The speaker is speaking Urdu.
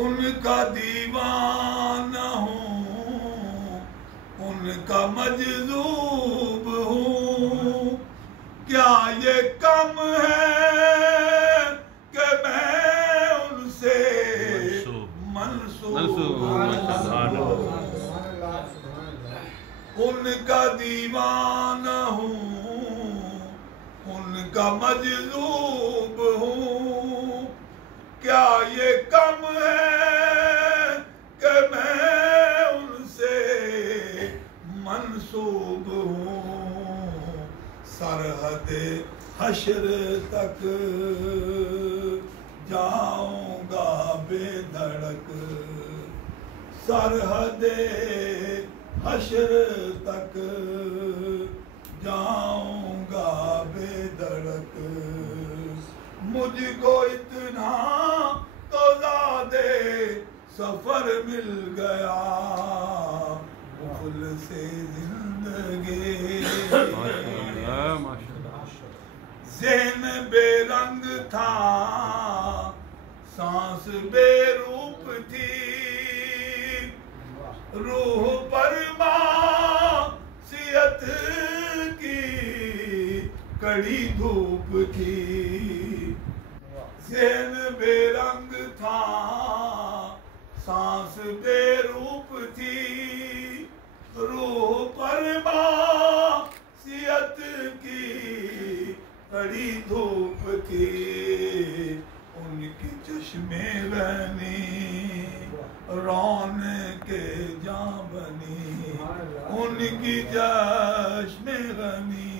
ان کا دیوانہ ہوں، ان کا مجذوب ہوں، کیا یہ کم ہے کہ میں ان سے منسوب ہوں، ان کا دیوانہ ہوں، ان کا مجذوب ہوں، کیا یہ کم ہے کہ میں ان سے منسوب ہوں، سرحد حشر تک جاؤں گا بے دھڑک، سرحد حشر تک جاؤں گا بے دھڑک، مجھ کو اتنا تو زیادہ سفر مل گیا، بخل سے زندگی، ذہن بے رنگ تھا، سانس بے روپ تھی، روح پر معصیت کی کڑی دھوپ تھی، ذہن بے رنگ تھا، سانس بے روپ تھی، روح پر معصیت کی کڑی دھوپ تھی، ان کی چشم رہنی رون کے جاں بنی، ان کی چشم رہنی